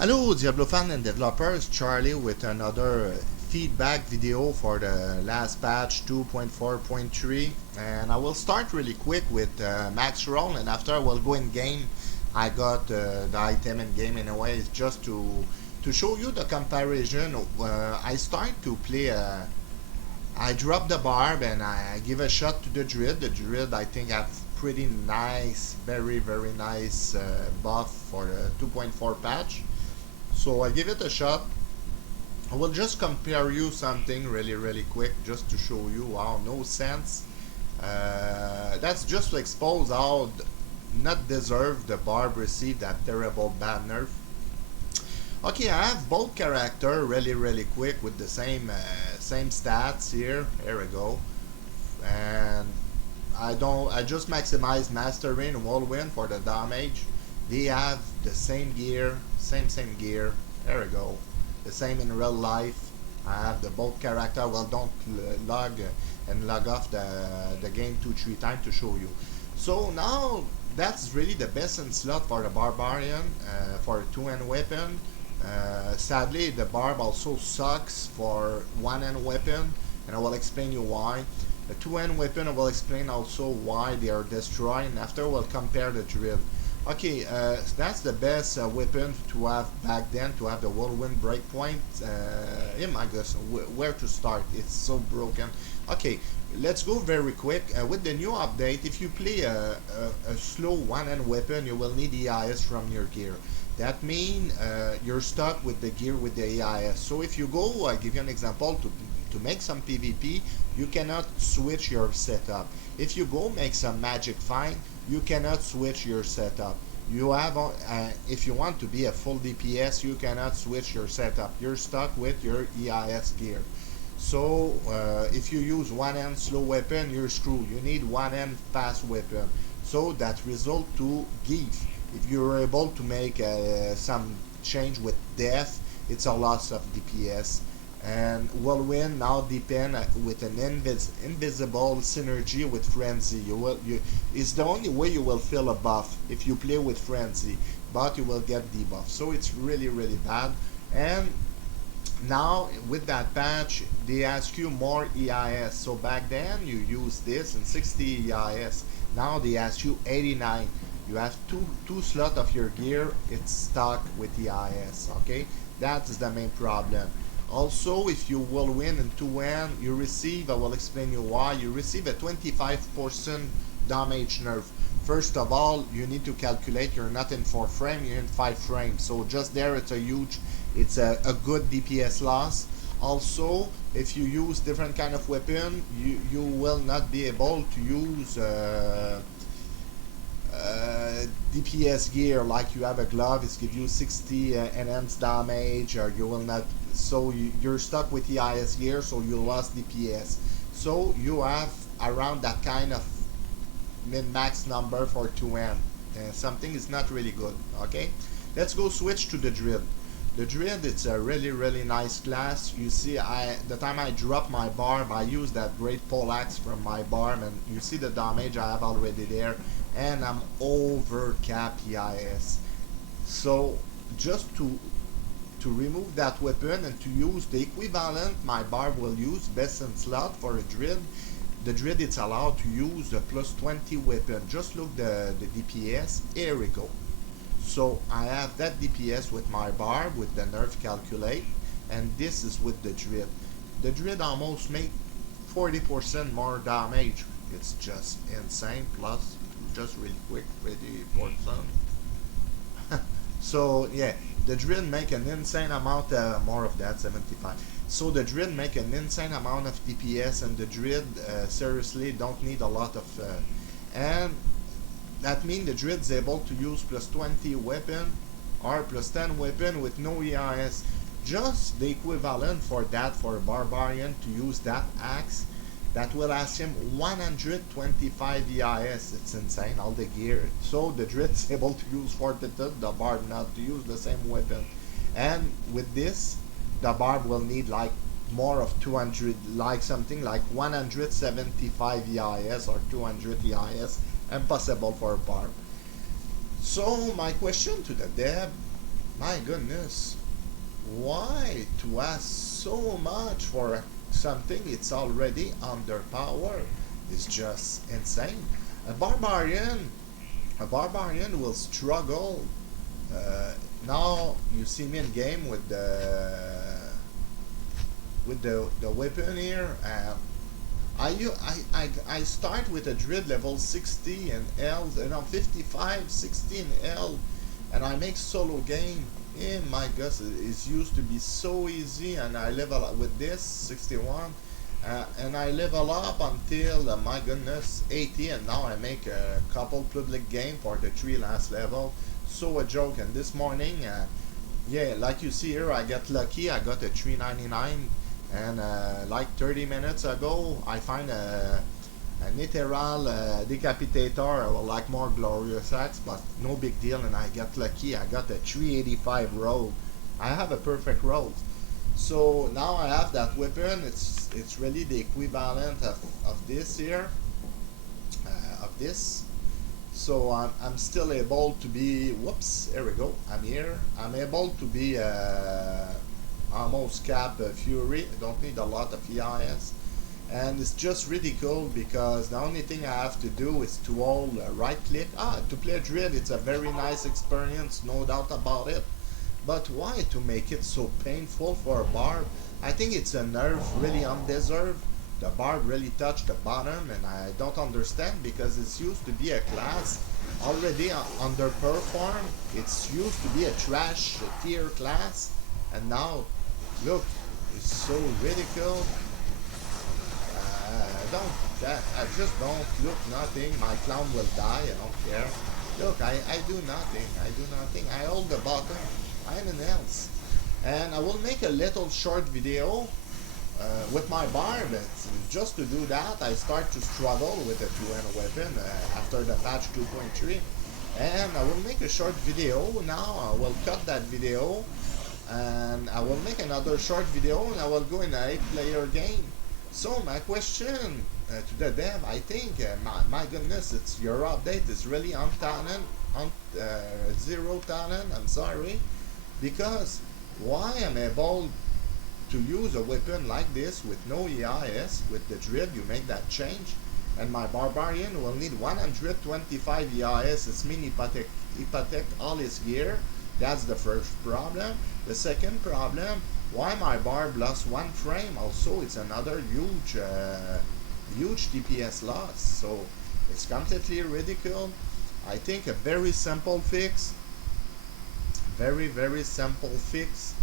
Hello Diablo fan and developers, Charlie with another feedback video for the last patch 2.4.3, and I will start really quick with max roll, and after I will go in game. I got the item in game anyway. It's just to show you the comparison. I start to play I drop the barb and I give a shot to the druid. The druid I think have pretty nice, very nice buff for the 2.4 patch. So I give it a shot. I will just compare you something really quick just to show you wow, no sense. That's just to expose how not deserved the barb received that terrible bad nerf. Okay, I have both character really quick with the same stats here. Here we go. And I just maximize mastery and whirlwind for the damage. They have the same gear, same gear. There we go. The same in real life. I have the both character. Well, don't log and log off the game 2-3 times to show you. So now that's really the best in slot for the barbarian for a two-hand weapon. Sadly, the barb also sucks for one-hand weapon, and I will explain you why. The two-hand weapon, I will explain also why they are destroyed, and after we'll compare the druid. Okay, that's the best weapon to have back then, to have the whirlwind breakpoint. My goodness, where to start? It's so broken. Okay, let's go very quick. With the new update, if you play a slow one-hand weapon, you will need EIS from your gear. That means you're stuck with the gear with the EIS. So if you go, I give you an example, to make some PvP, you cannot switch your setup. If you go make some magic find, you cannot switch your setup. You have, if you want to be a full DPS, you cannot switch your setup. You're stuck with your EIS gear. So if you use one-hand slow weapon, you're screwed. You need one-hand fast weapon. So that result to give. If you're able to make some change with death, it's a loss of DPS. And whirlwind now depend with an invisible synergy with frenzy. It's the only way you will feel a buff if you play with frenzy, but you will get debuff. So it's really bad. And now with that patch, they ask you more EIS. So back then you used this and 60 EIS. Now they ask you 89. You have two slots of your gear. It's stuck with EIS. Okay, that is the main problem. Also, if you will win in 2-hand, you receive, I will explain you why, you receive a 25% damage nerf. First of all, you need to calculate you're not in 4 frame, you're in 5 frames. So just there, it's a good DPS loss. Also, if you use different kind of weapon, you will not be able to use DPS gear. Like you have a glove, it gives you 60 enhanced damage, or you will not. So you're stuck with EIS gear, so you lost DPS. So you have around that kind of min-max number for 2-hand. Something is not really good. Okay, let's go switch to the druid. The druid, it's a really nice class. You see, the time I drop my barb, I use that great poleaxe from my barb, and you see the damage I have already there, and I'm over cap EIS. So just to remove that weapon and to use the equivalent my barb will use best in slot for a druid. The druid, it's allowed to use a plus 20 weapon. Just look the DPS. Here we go. So I have that DPS with my barb with the nerf calculate, and this is with the druid. The druid almost make 40% more damage. It's just insane. Plus just really quick, ready for some. So yeah, the druid make an insane amount more of that, 75. So the druid make an insane amount of DPS, and the druid seriously don't need a lot of and that means the druid is able to use plus 20 weapon or plus 10 weapon with no EIS. Just the equivalent for that for a barbarian to use that axe, that will ask him 125 EIS. It's insane, all the gear. So the druid is able to use fortitude, the barb not to use the same weapon. And with this, the barb will need like more of 200, like something like 175 EIS or 200 EIS. Impossible for a barb. So my question to the dev, My goodness, why to ask so much for something it's already underpowered? It's just insane. A barbarian, a barbarian will struggle. Uh, Now you see me in game with the weapon here. I start with a druid level 60 and L, 55, 60 and L, and I make solo game. My gosh, it used to be so easy, and I level up with this 61, and I level up until my goodness 80, and now I make a couple public game for the 3 last level. So a joke. And this morning, yeah, like you see here, I got lucky. I got a 399, and like 30 minutes ago, I find a literal decapitator, or like more glorious axe, but no big deal. And I got lucky. I got a 385 roll. I have a perfect roll. So now I have that weapon. It's really the equivalent of this here, of this. So I'm still able to be, whoops, here we go, I'm here. I'm able to be almost cap Fury. I don't need a lot of EIS. And it's just really cool because the only thing I have to do is to hold right click. To play Druid, it's a very nice experience, no doubt about it. But why to make it so painful for a barb? I think it's a nerf really undeserved. The barb really touched the bottom, and I don't understand because it's used to be a class already underperformed. It's used to be a trash tier class, and now look, it's so ridiculous. I just don't look nothing. My clown will die. I don't care. Look, I do nothing. I do nothing. I hold the button. I'm an else, and I will make a little short video. With my barb, just to do that, I start to struggle with the two-hand weapon after the patch 2.3, and I will make a short video now. I will cut that video, and I will make another short video, and I will go in a 8-player game. So my question to the dev, I think, my goodness, it's your update is really on talent, zero talent. I'm sorry, because why am I able to use a weapon like this with no EIS? With the Druid, you make that change, and my Barbarian will need 125 EIS. It's mean hypothec all his gear. That's the first problem. The second problem, why my Barb lost 1 frame? Also, it's another huge DPS loss. So it's completely ridiculous. I think a very simple fix, very simple fix.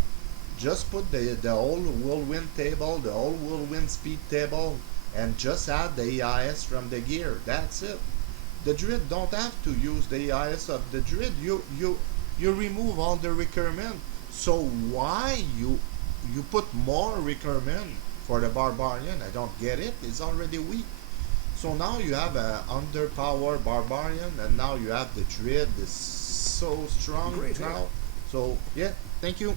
Just put the whole Whirlwind table, the whole Whirlwind speed table, and just add the EIS from the gear. That's it. The Druid don't have to use the EIS of the Druid. You remove all the requirement. So why you put more requirement for the Barbarian? I don't get it. It's already weak. So now you have an underpowered Barbarian, and now you have the Druid is so strong now. So yeah, thank you.